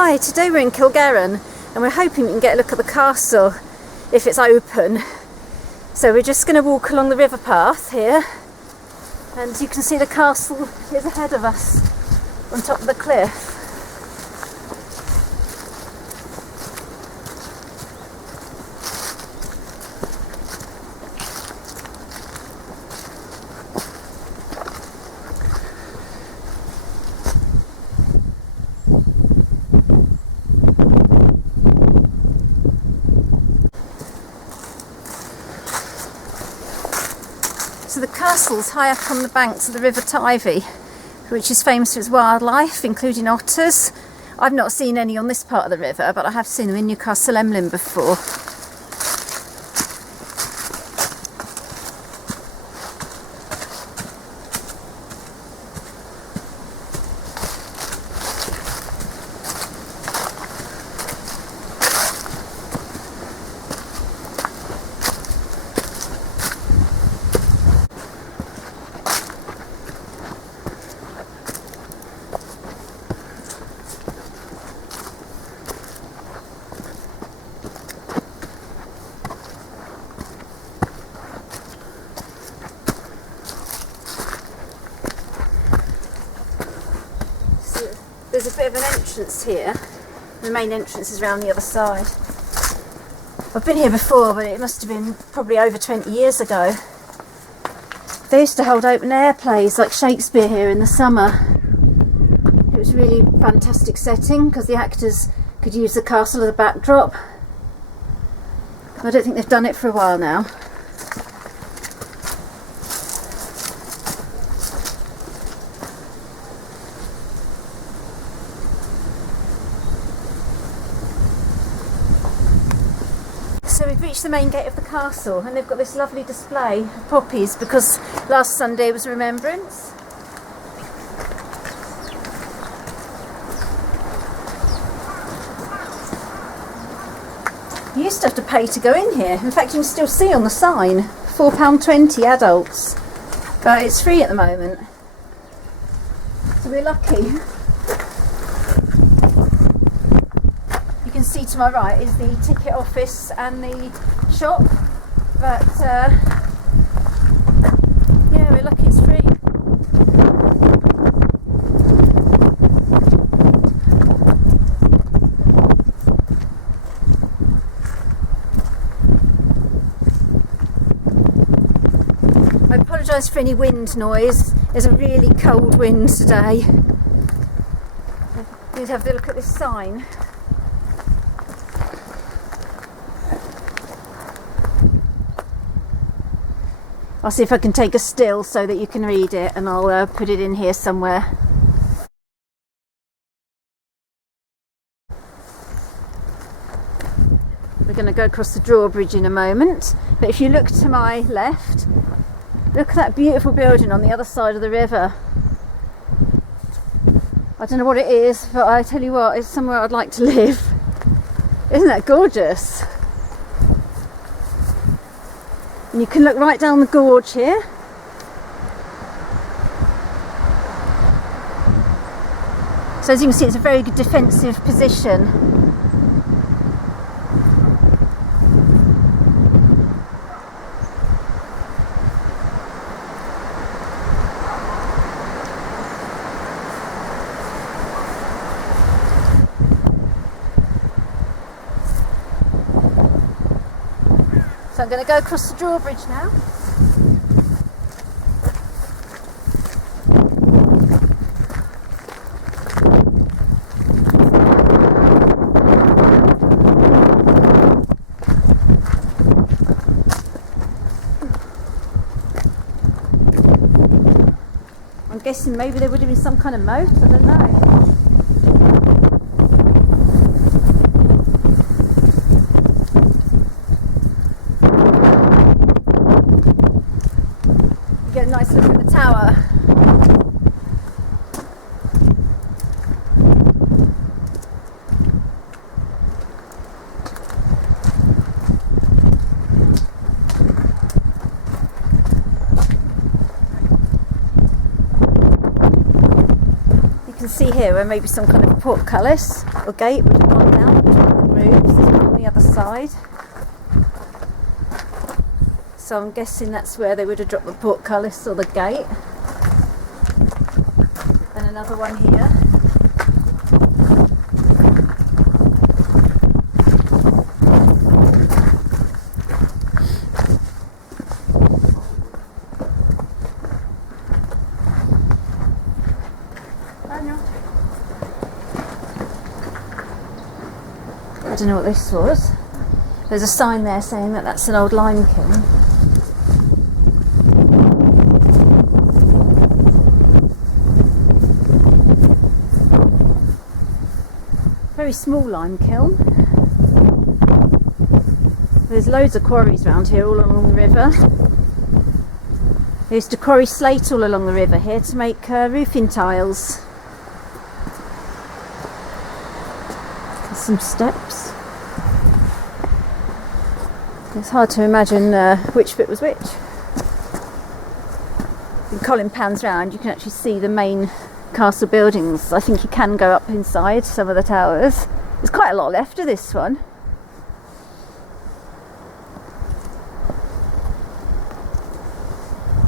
Hi, today we're in Cilgerran and we're hoping we can get a look at the castle if it's open. So we're just going to walk along the river path here and you can see the castle is ahead of us on top of the cliff. So the castle's high up on the banks of the river Teifi, which is famous for its wildlife, including otters. I've not seen any on this part of the river, but I have seen them in Newcastle Emlyn before. There's a bit of an entrance here. The main entrance is around the other side. I've been here before, but it must have been probably over 20 years ago. They used to hold open air plays like Shakespeare here in the summer. It was a really fantastic setting because the actors could use the castle as a backdrop. I don't think they've done it for a while now. So we've reached the main gate of the castle and they've got this lovely display of poppies because last Sunday was Remembrance. You used to have to pay to go in here. In fact, you can still see on the sign, £4.20 adults, but it's free at the moment. So we're lucky. You can see to my right is the ticket office and the shop, but yeah, we're lucky it's free. I apologise for any wind noise. There's a really cold wind today. You need to have a look at this sign. I'll see if I can take a still so that you can read it, and I'll put it in here somewhere. We're going to go across the drawbridge in a moment, but if you look to my left, look at that beautiful building on the other side of the river. I don't know what it is, but I tell you what, it's somewhere I'd like to live. Isn't that gorgeous? And you can look right down the gorge here. So as you can see, it's a very good defensive position. So I'm going to go across the drawbridge now. I'm guessing maybe there would have been some kind of moat, I don't know. Get a nice look at the tower. can see here where maybe some kind of portcullis or gate would have gone down between the roofs. There's one on the other side. So I'm guessing that's where they would have dropped the portcullis or the gate. And another one here. I don't know what this was. There's a sign there saying that that's an old lime kiln. Very small lime kiln. There's loads of quarries around here all along the river. They used to quarry slate all along the river here to make roofing tiles. There's some steps. It's hard to imagine which bit was which. When Colin pans round, you can actually see the main castle buildings. I think you can go up inside some of the towers. There's quite a lot left of this one.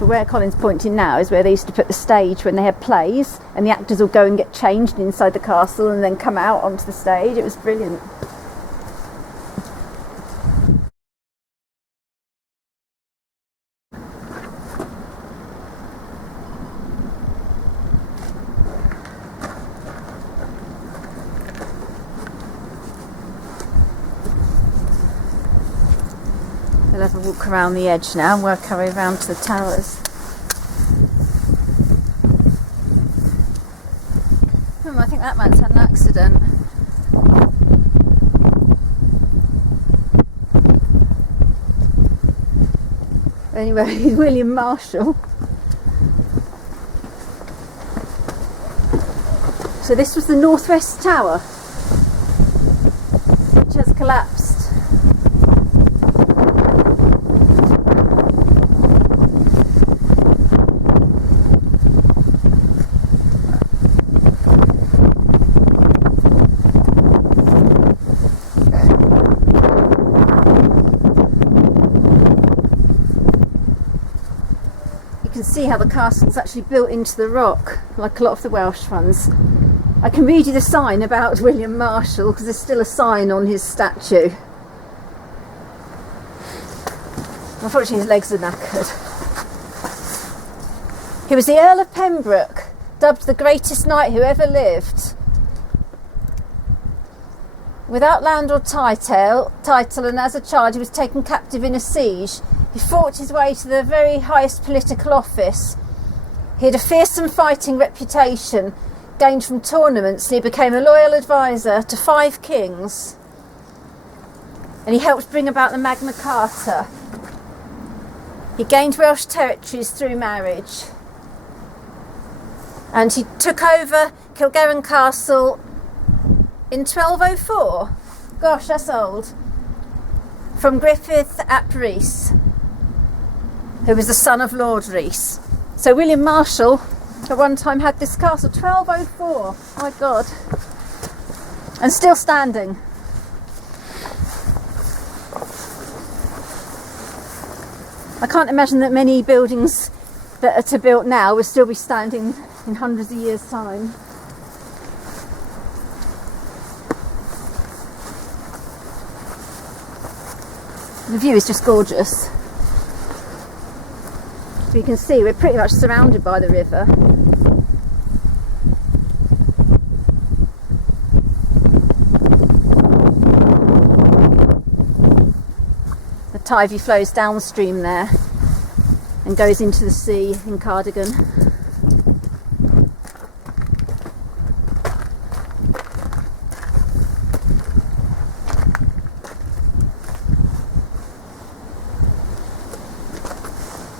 But where Colin's pointing now is where they used to put the stage when they had plays, and the actors will go and get changed inside the castle and then come out onto the stage. It was brilliant. We'll have a walk around the edge now and work our way around to the towers. I think that man's had an accident. Anyway, he's William Marshall. So this was the northwest tower, which has collapsed. See how the castle's actually built into the rock, like a lot of the Welsh ones. I can read you the sign about William Marshall because there's still a sign on his statue. Unfortunately his legs are knackered. He was the Earl of Pembroke, dubbed the greatest knight who ever lived. Without land or title, and as a child he was taken captive in a siege. He fought his way to the very highest political office. He had a fearsome fighting reputation, gained from tournaments, and he became a loyal advisor to 5 kings. And he helped bring about the Magna Carta. He gained Welsh territories through marriage. And he took over Cilgerran Castle in 1204. Gosh, that's old. From Griffith ap Rhys, who was the son of Lord Rhys. So William Marshall at one time had this castle, 1204, my God, and still standing. I can't imagine that many buildings that are to built now will still be standing in hundreds of years' time. The view is just gorgeous. You can see we're pretty much surrounded by the river. The Teifi flows downstream there and goes into the sea in Cardigan.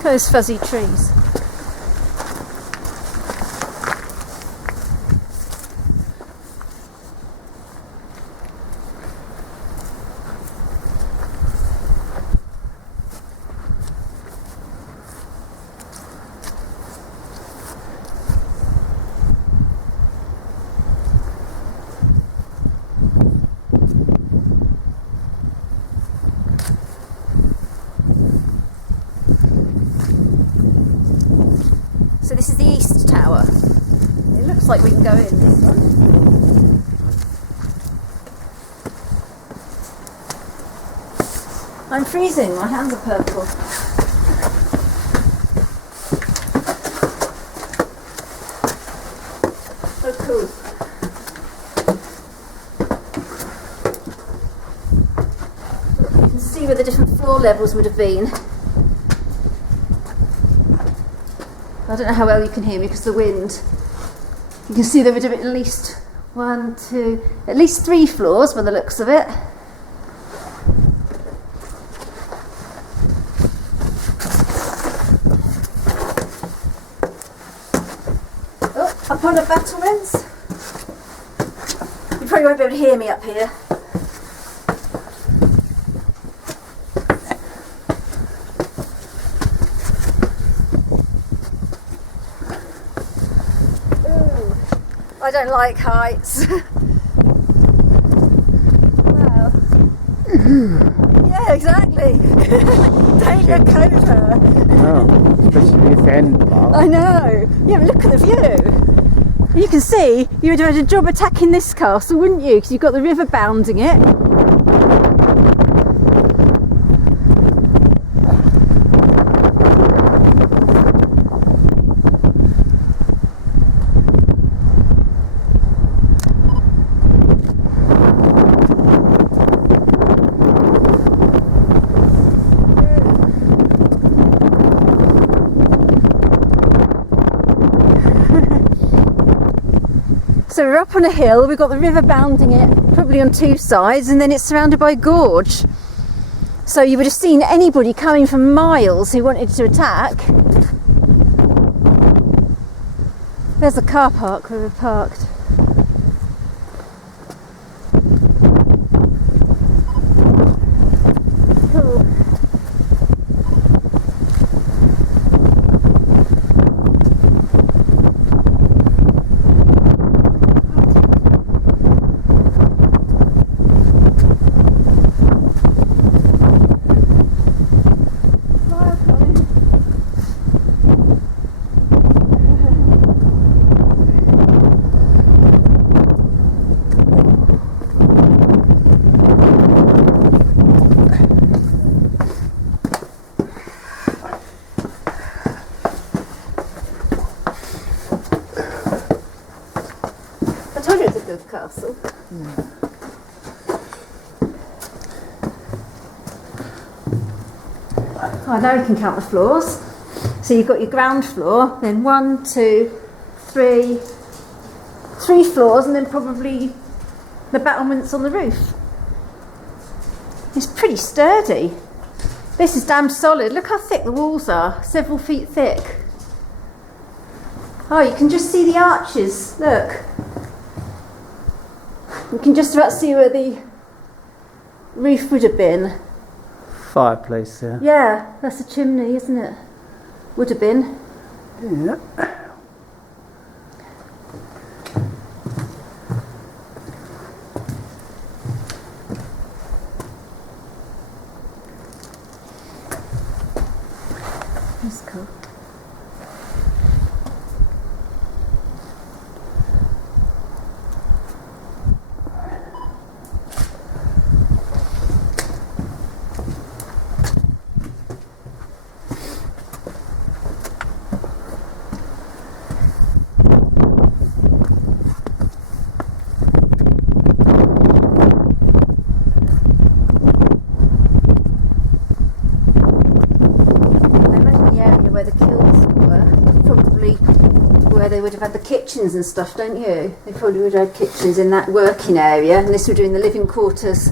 Those fuzzy trees. So this is the east tower. It looks like we can go in this one. I'm freezing, my hands are purple. Oh cool. You can see where the different floor levels would have been. I don't know how well you can hear me because of the wind. You can see there would have been at least at least 3 floors by the looks of it. Oh, up on the battlements. You probably won't be able to hear me up here. I don't like heights. Well, yeah, exactly. Don't look over. No, especially this end part. I know. Yeah, but look at the view. You can see you would have had a job attacking this castle, wouldn't you? Because you've got the river bounding it. So we're up on a hill, we've got the river bounding it, probably on 2 sides, and then it's surrounded by a gorge. So you would have seen anybody coming from miles who wanted to attack. There's a car park where we're parked. Cool. Castle. Oh, now you can count the floors. So you've got your ground floor, then 1, 2, 3 floors, and then probably the battlements on the roof. It's pretty sturdy. This is damn solid. Look how thick the walls are, several feet thick. Oh, you can just see the arches, look. You can just about see where the roof would have been. Fireplace there. Yeah, that's a chimney, isn't it? Would have been. Yeah. That's cool. Where the kilns were, probably where they would have had the kitchens and stuff, don't you? They probably would have had kitchens in that working area, and this would have been the living quarters.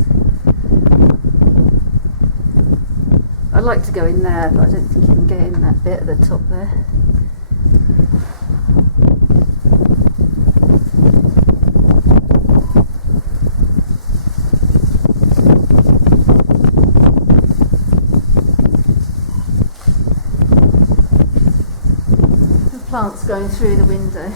I'd like to go in there, but I don't think you can get in that bit at the top there. Plants going through the window.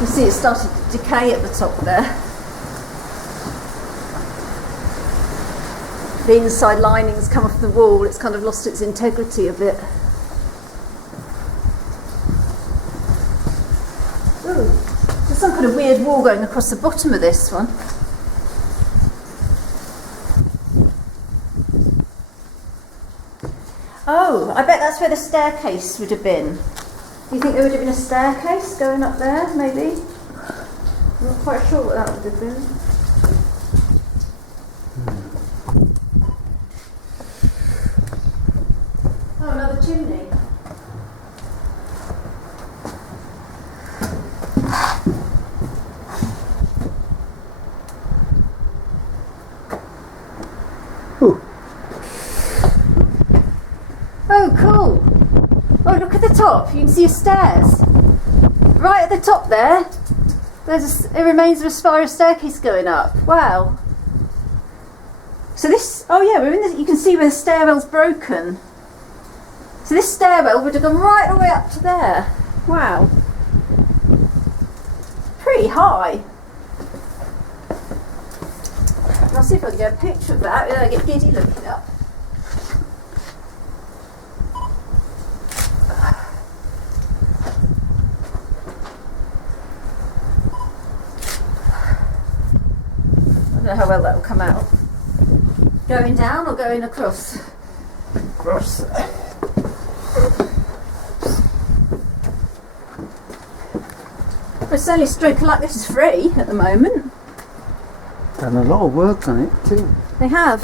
You see it started to decay at the top there. the inside linings come off the wall, it's kind of lost its integrity a bit. Ooh, there's some kind of weird wall going across the bottom of this one. Oh, I bet that's where the staircase would have been. Do you think there would have been a staircase going up there, maybe? I'm not quite sure what that would have been. Oh, another chimney. Ooh. Oh, cool. Oh, look at the top. You can see stairs. Right at the top there, it remains of a spiral staircase going up. Wow. So this, oh yeah, we're in this, you can see where the stairwell's broken. So this stairwell would have gone right the way up to there. Wow. Pretty high. I'll see if I can get a picture of that without I get giddy looking up. I don't know how well that will come out. Going down or going across? Gross. But it's only a stroke of luck this is free at the moment. Done a lot of work on it too. They have.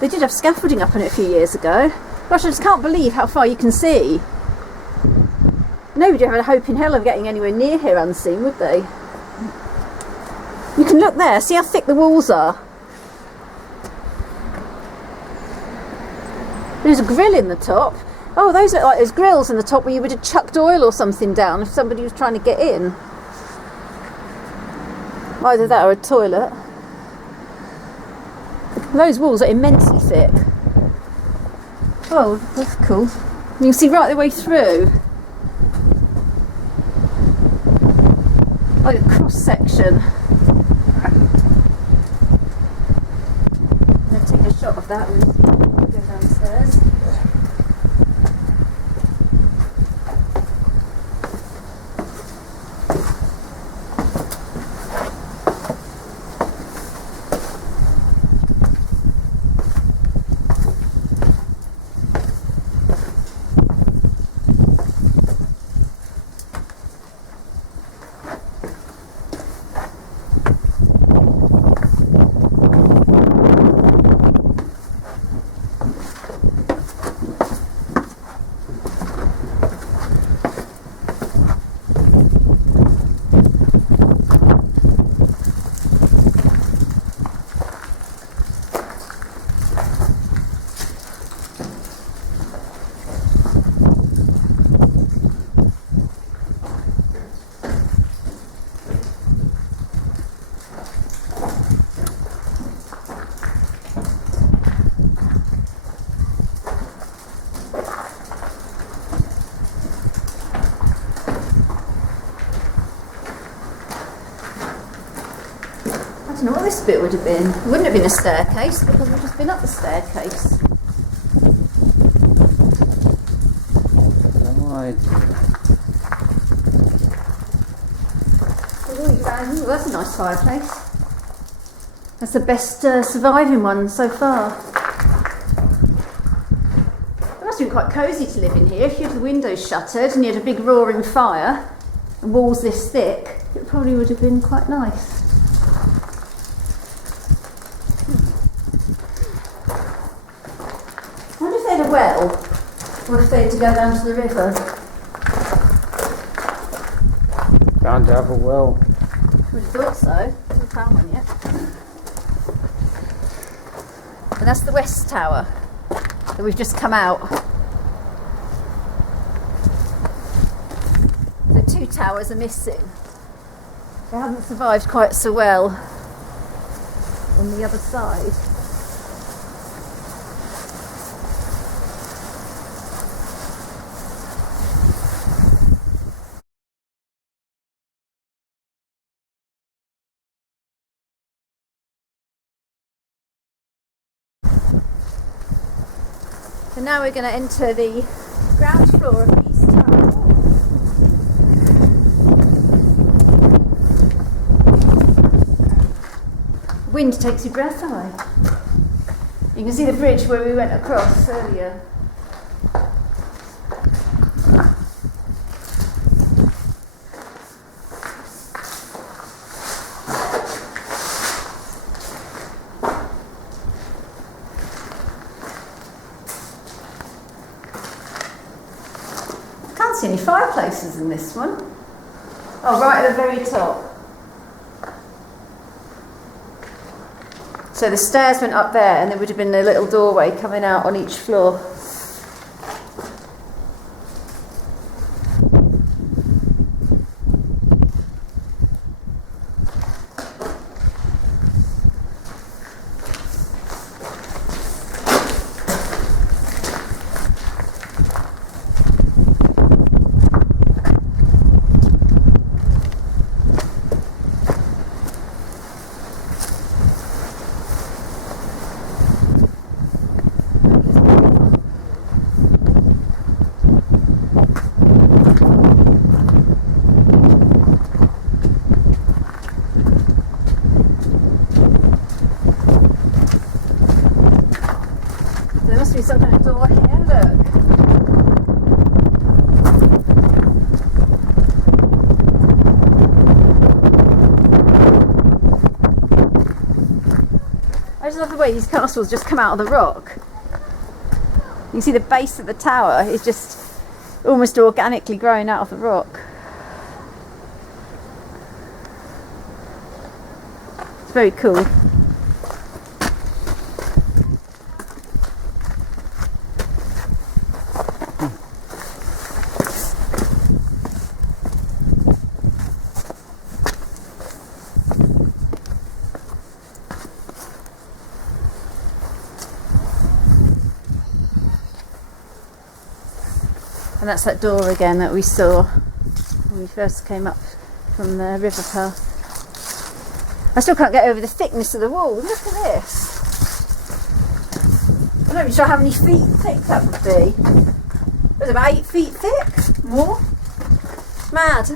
They did have scaffolding up on it a few years ago. Gosh, I just can't believe how far you can see. Nobody would have a hope in hell of getting anywhere near here unseen, would they? You can look there, see how thick the walls are. There's a grill in the top. Oh, those look like those grills in the top where you would have chucked oil or something down if somebody was trying to get in. Either that or a toilet. Those walls are immensely thick. Oh, that's cool. You can see right the way through. Like a cross section. I'm going to take a shot of that when we go downstairs. I don't know what this bit would have been. It wouldn't have been a staircase because we've just been up the staircase. Right. Ooh, that's a nice fireplace. That's the best surviving one so far. It must have been quite cosy to live in here. If you had the windows shuttered and you had a big roaring fire and walls this thick, it probably would have been quite nice. I wonder if they had a well or if they had to go down to the river. Bound to have a well. Would have thought so. Haven't found one yet. And that's the West Tower that we've just come out. The two towers are missing. They haven't survived quite so well on the other side. So now we're going to enter the ground floor of the East Tower. Wind takes your breath away. You can see the bridge where we went across earlier. Can't see any fireplaces in this one. Oh, right at the very top. So the stairs went up there and there would have been a little doorway coming out on each floor. There must be some kind of door here, look. I just love the way these castles just come out of the rock. You can see the base of the tower is just almost organically growing out of the rock. It's very cool. And that's that door again that we saw when we first came up from the river path. I still can't get over the thickness of the wall. Look at this. I'm not even sure how many feet thick that would be. It was about 8 feet thick. More. Mad.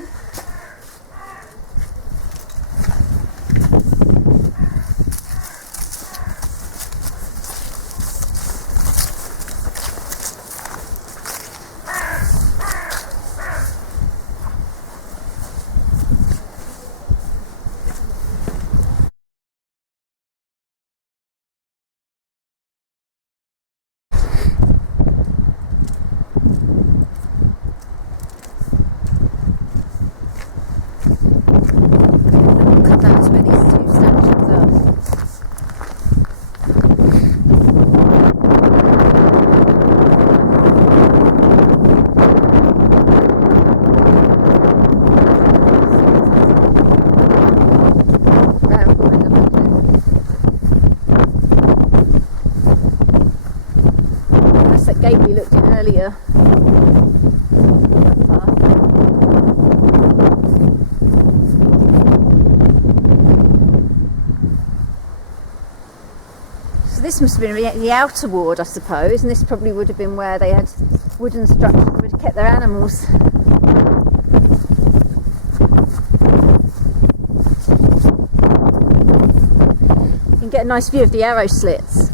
Gate we looked in earlier. So this must have been the outer ward, I suppose, and this probably would have been where they had wooden structures that would have kept their animals. You can get a nice view of the arrow slits.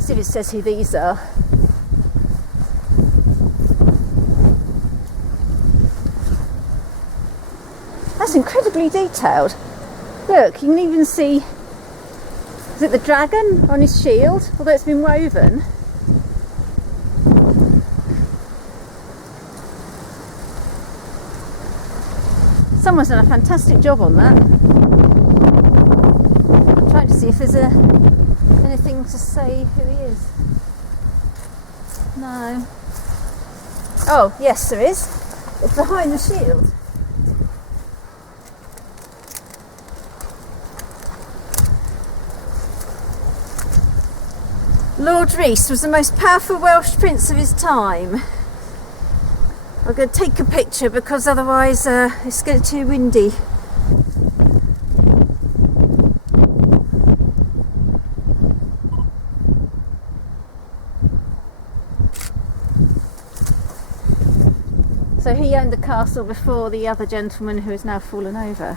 See if it says who these are. That's incredibly detailed. Look, you can even see, is it the dragon on his shield? Although it's been woven. Someone's done a fantastic job on that. I'm trying to see if there's anything to say who he is. No. Oh, yes, there is. It's behind the shield. Lord Rhys was the most powerful Welsh prince of his time. I'm going to take a picture because otherwise it's getting too windy. So he owned the castle before the other gentleman who has now fallen over.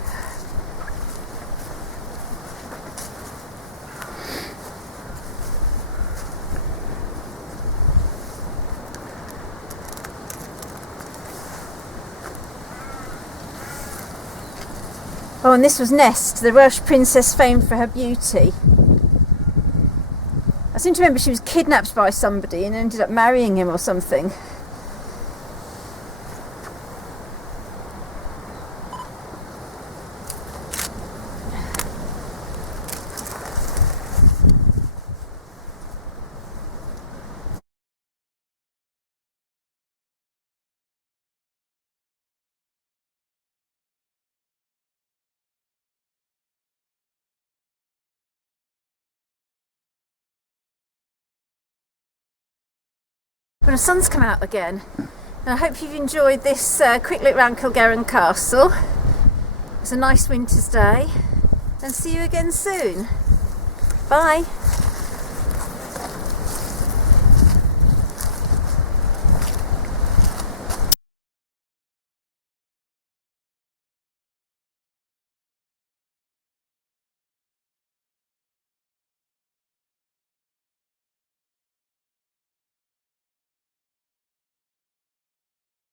Oh, and this was Nest, the Welsh princess famed for her beauty. I seem to remember she was kidnapped by somebody and ended up marrying him or something. Well, the sun's come out again, and I hope you've enjoyed this quick look round Cilgerran Castle. It's a nice winter's day, and see you again soon. Bye.